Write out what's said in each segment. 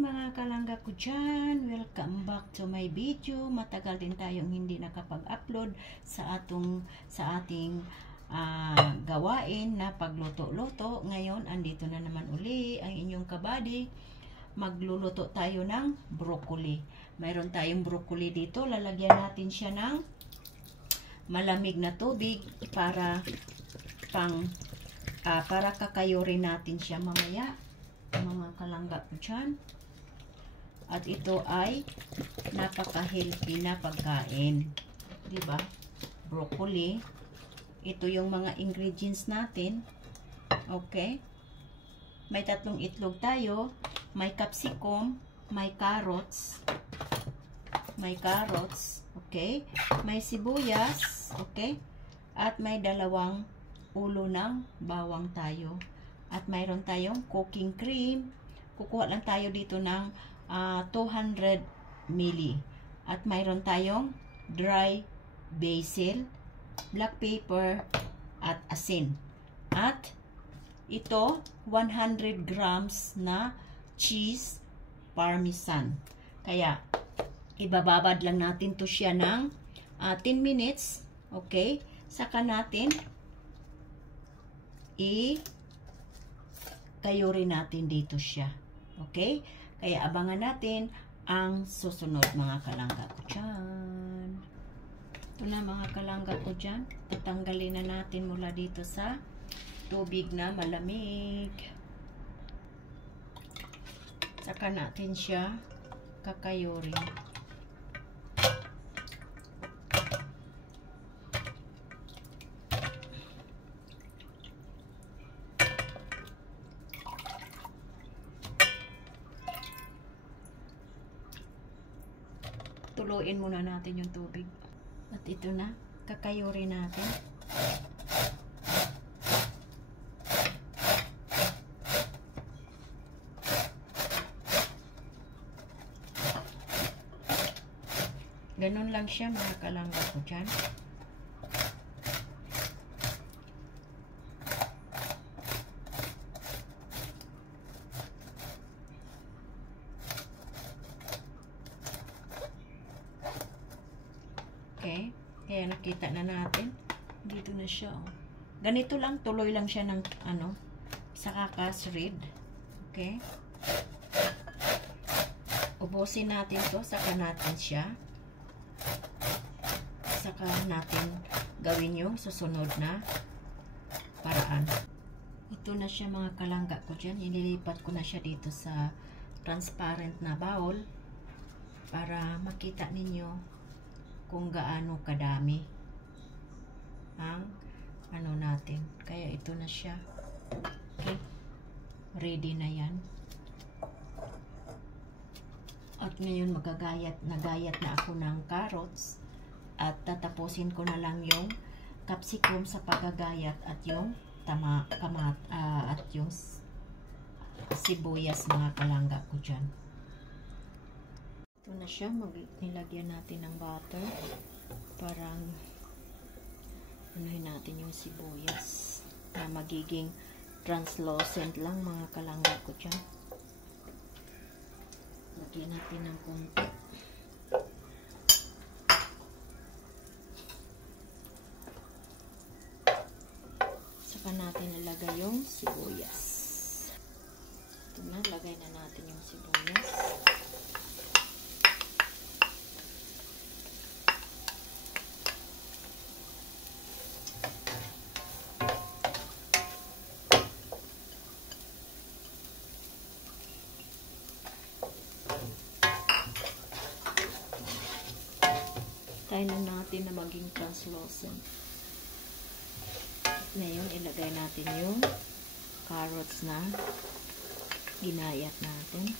mga kalangga ko dyan, welcome back to my video. Matagal din tayong hindi nakapag-upload sa ating gawain na pagluto-luto. Ngayon, andito na naman uli ang inyong kabady. Magluluto tayo ng broccoli. Mayroon tayong broccoli dito. Lalagyan natin siya ng malamig na tubig para kakayurin natin siya mamaya, mga kalangga ko dyan. At ito ay napaka-healthy na pagkain, diba? Broccoli. Ito yung mga ingredients natin. Okay, may 3 itlog tayo, may capsicum, may carrots, okay, may sibuyas, okay, at may 2 ulo ng bawang tayo. At mayroon tayong cooking cream. Kukuha lang tayo dito ng 200 ml. At mayroon tayong dry basil, black pepper, at asin. At ito, 100 grams na cheese parmesan. Kaya, ibababad lang natin to siya ng 10 minutes. Okay? Saka natin kayurin natin dito siya. Okay? Kaya abangan natin ang susunod, mga kalangga ko dyan. Ito na, mga kalangga ko dyan. Tatanggalin na natin mula dito sa tubig na malamig. Saka natin siya kakayurin. Tuluin muna natin yung tubig. At ito na, kakayurin natin. Ganun lang siya, mga kalangga ko dyan. Okay, kaya nakita na natin. Dito na siya, oh. Ganito lang, tuloy lang siya ng sa kakasrid. Okay. Ubusin natin to, saka natin siya. Saka natin gawin yung susunod na paraan. Ito na siya, mga kalangga ko dyan. Inilipat ko na siya dito sa transparent na bowl para makita ninyo kung gaano kadami ang natin. Kaya ito na siya. Okay. Ready na yan. At ngayon nagayat na ako ng carrots. At tatapusin ko na lang yung capsicum sa pagagayat at yung at yung sibuyas, mga kalangga ko dyan. Ito na siya, nilagyan natin ng butter. Parang anuhin natin yung sibuyas na magiging translucent lang, mga kalangga ko dyan. Lagyan natin ng konti. Saka natin ilagay yung sibuyas. Ito na, lagay na natin yung sibuyas. Tayo na natin na maging translucent. Ngayon, ilagay natin yung carrots na ginayat natin.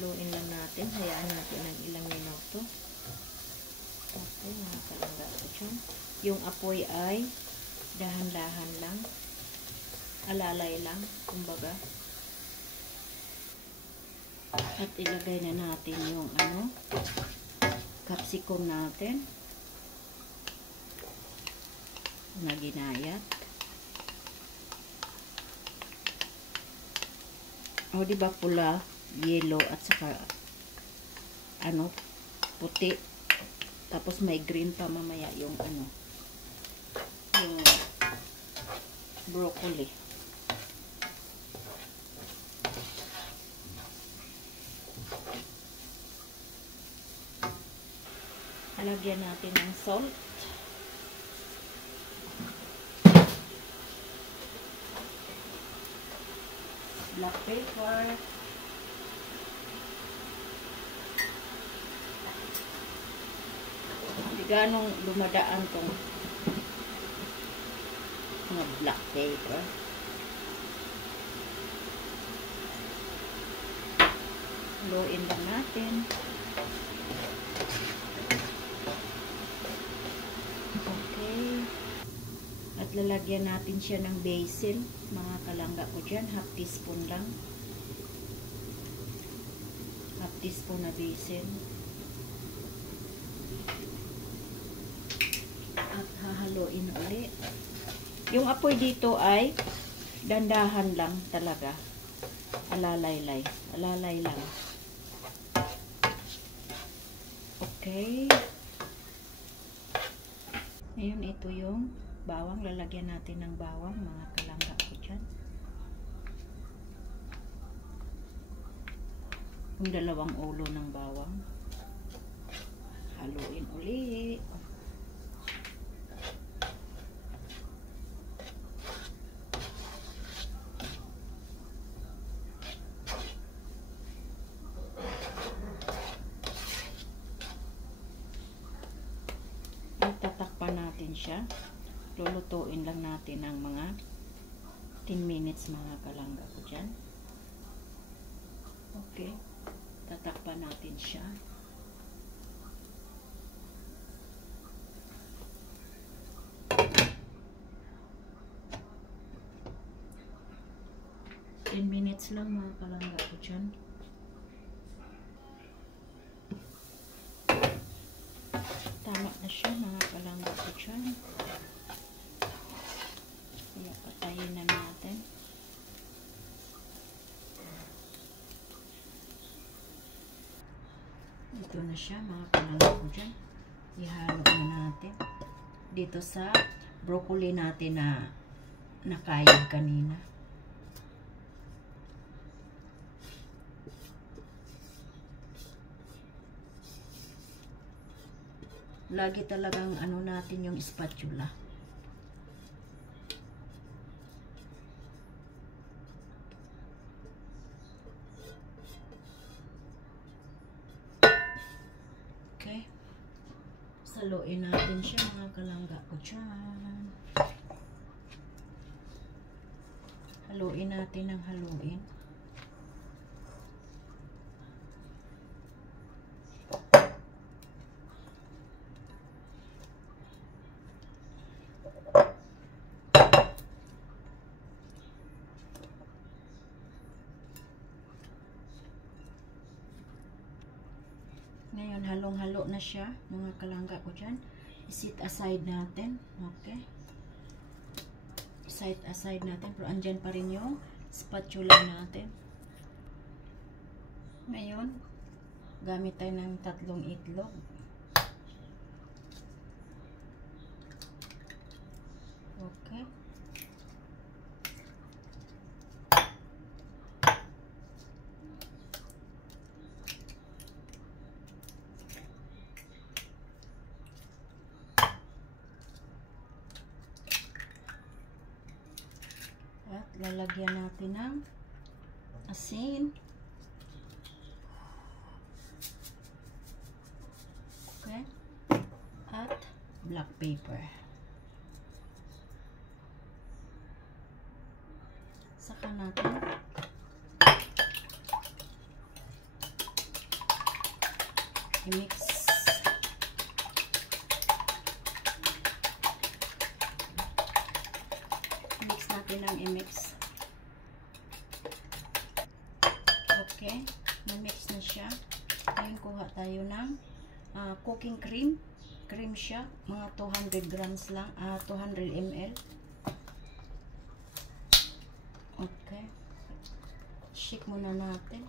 Luin lang natin. Hayaan natin ng ilang minuto. Okay, mga kalangga ko dyan. Yung apoy ay dahan-dahan lang. Alalay lang, kumbaga. At ilagay na natin yung capsicum natin. na ginayat. O, diba pula, yellow, at saka ano, puti. Tapos may green pa mamaya yung ano, yung broccoli. Lagyan natin ng salt. Black pepper. Hindi ganong dumadaan tong mga black pepper. Haluin lang natin. At lalagyan natin siya ng basil. Mga kalangga ko dyan. Half teaspoon lang. Half teaspoon na basil. At hahaluin ulit. Yung apoy dito ay dandahan lang talaga. Alalay lang. Okay. Ngayon, ito yung bawang. Lalagyan natin ng bawang, mga kalangga ko dyan. Yung 2 ulo ng bawang. Haluin ulit. Tatakpan natin siya. Lulutuin lang natin ng mga 10 minutes, mga kalangga ko dyan. Okay. Tatakpan natin siya. Minutes lang, mga kalangga ko dyan. Tama na siya, mga kalangga ko dyan. Kaya patayin na natin. Ito na siya, mga kalangga ko dyan. Ihalo na natin dito sa broccoli natin na nakayod kanina. Lagi talagang ano natin yung spatula. Okay. Saluin natin siya, mga kalangga ko dyan. Haluin natin ng haluin. Ngayon, halong-halo na siya, mga kalangga ko dyan. I-set aside natin. Okay. Set aside natin. Pero andyan pa rin yung spatula natin. Ngayon, gamit tayo ng 3 itlog. Okay. At lalagyan natin ng asin. Okay. At black pepper. Saka natin i-mix. Mix natin ang i-mix. Okay. Na-mix na siya. Ngayon kuha tayo ng cooking cream. Cream siya, mga 200 grams lang, 200 ml. Okay. Shake muna natin.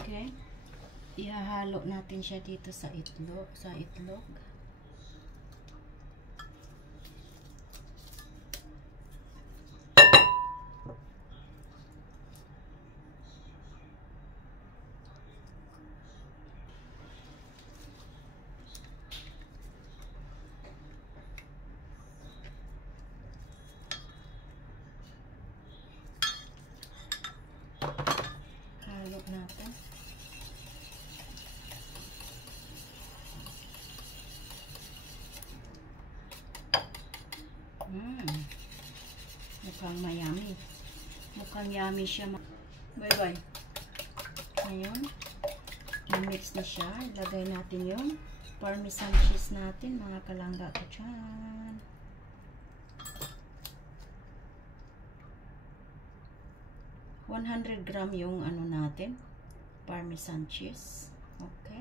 Okay. Ihahalo natin siya dito sa itlog, Halo natin. Mukhang mayami. Mukhang yummy siya. Bye-bye. Ngayon, i-mix na siya. Ilagay natin yung parmesan cheese natin, mga kalangga ko dyan. $100 gram yung ano natin, parmesan cheese. Okay.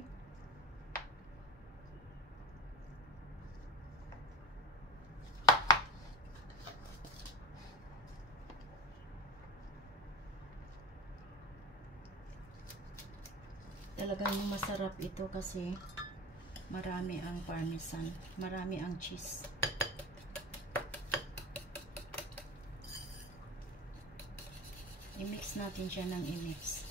Talagang masarap ito kasi marami ang parmesan, marami ang cheese. I-mix natin siya ng i-mix.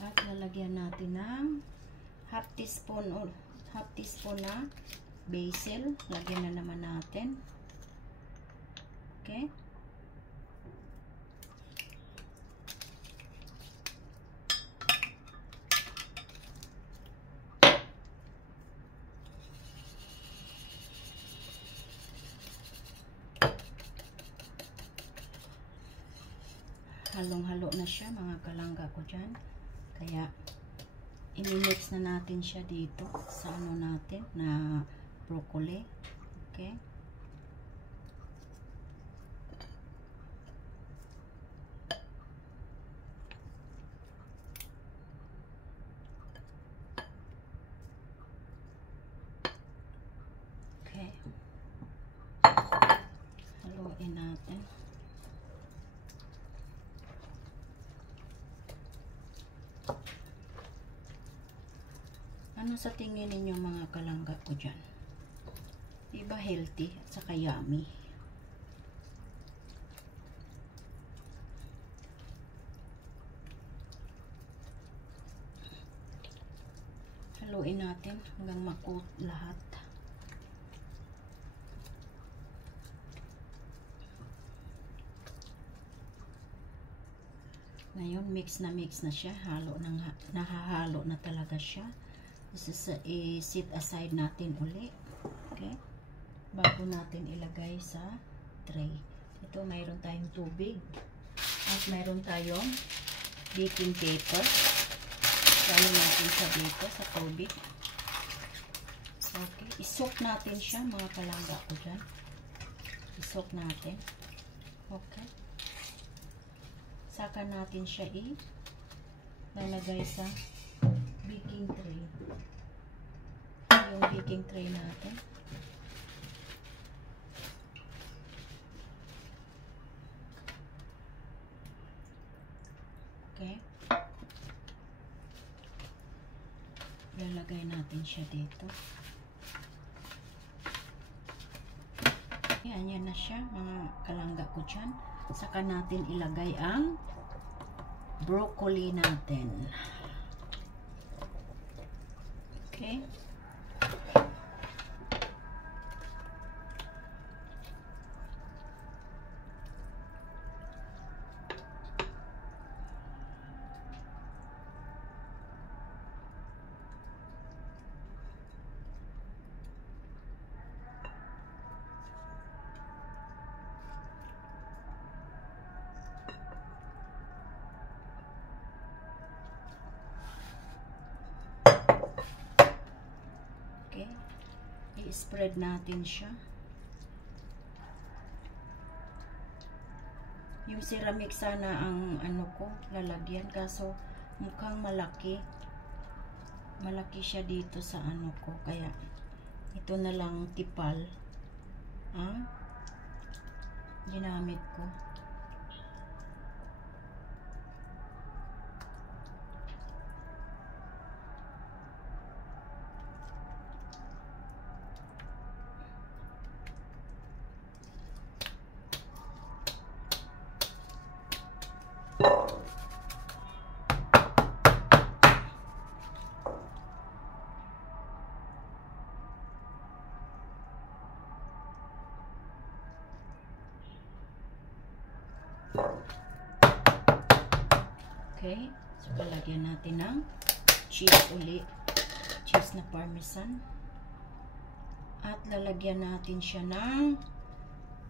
At lalagyan natin ng half teaspoon na basil. Lagyan na naman natin. Okay. Halong-halo na siya, mga kalangga ko dyan. Kaya i-mix na natin siya dito sa ano natin na broccoli. Okay. Okay. Haluin natin. Ano sa tingin ninyo, mga kalangga ko dyan? Diba healthy at saka yummy? Haluin natin hanggang makut lahat. Ngayon, mix na siya. Nahahalo na talaga siya. I-set aside natin uli. Okay? Bago natin ilagay sa tray. Ito, mayroon tayong tubig. At mayroon tayong baking paper. Lalo natin siya dito sa tubig. Okay. Isok natin siya, mga kalangga ko dyan. Isok natin. Okay. Saka natin siya lalagay sa baking tray. Yung baking tray natin. Okay. Lalagay natin siya dito. Yan na siya, mga kalangga ko dyan. Saka natin ilagay ang broccoli natin. Okay. spread natin siya. Yung ceramic sana ang ano ko lalagyan, kaso mukhang malaki siya dito sa ano ko, kaya ito na lang tipal ang ginamit ko. Okay, so lalagyan natin ng cheese ulit, cheese na parmesan, at lalagyan natin siya ng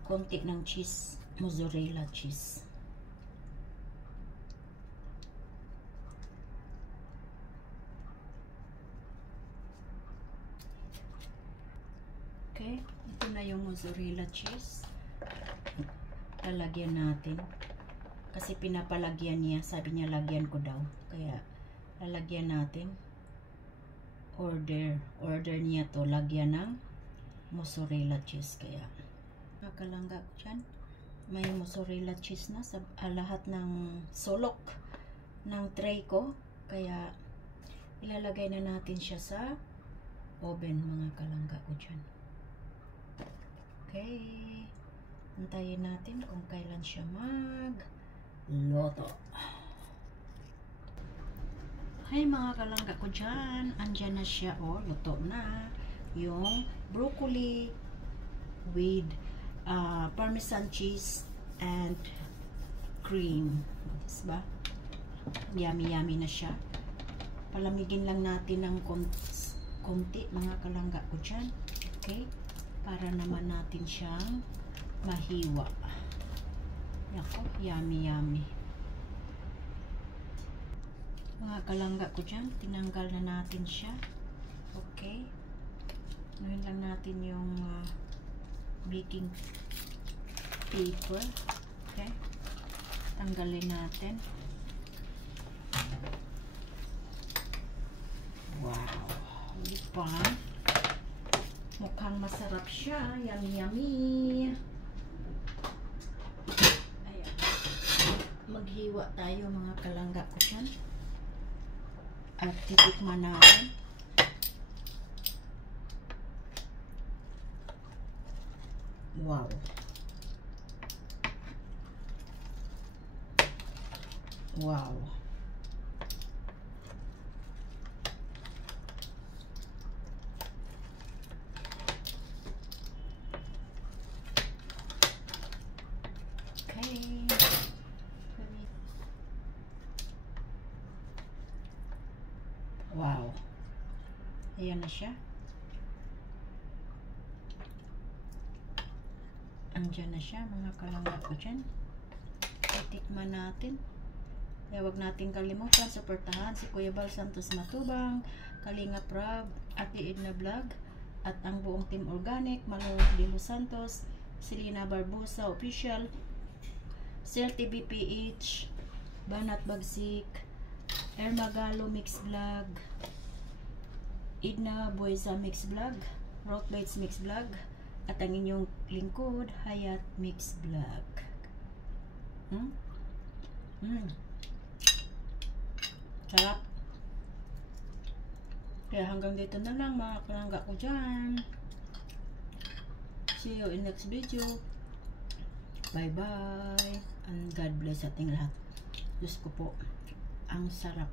konti ng cheese, mozzarella cheese. Okay, ito na yung mozzarella cheese. Lalagyan natin. Kasi pinapalagyan niya, sabi niya lagyan ko daw. Kaya lalagyan natin. Order niya to, lagyan ng mozzarella cheese. Kaya nakalangga ko dyan. May mozzarella cheese na sa lahat ng sulok ng tray ko. Kaya ilalagay na natin siya sa oven, mga kalangga ko dyan. Okay. Antayin natin kung kailan siya magluto. Hi mga kalangga ko dyan. Andyan na siya. Oh, luto na. Yung broccoli with parmesan cheese and cream. Diba? Yummy na siya. Palamigin lang natin ng konti mga kalangga ko dyan. Okay? Para naman natin siyang mahiwa. Yako, yummy. Mga kalangga ko dyan, tinanggal na natin siya. Okay. Ngayon lang natin yung baking paper. Okay. Tanggalin natin. Wow. Hindi pa. Mukhang masarap siya. Yummy. Ayan. Maghiwa tayo mga kalangga ko dyan. At titikman natin. Wow. Wow. Okay. Wow. Ayan na siya. Andyan na siya mga kalangga ko dyan. Titikman natin. Kaya huwag natin kalimutan, suportahan si Kuya Bal Santos Matubang, Kalinga Prab, Ate Edna Vlog, at ang buong Team Organic, Malo de Los Santos, Selena Barbosa Official, Cel TV PH, Banat Bagsik, Ermagalo Mix Vlog, Edna Buesa Mix Vlog, Rockbites Mix Vlog, at ang inyong lingkod, Hayat Mix Vlog. Sarap. Kaya hanggang dito na lang mga kalangga ko dyan. See you in next video. Bye bye. And God bless ating lahat. Diyos ko po, ang sarap.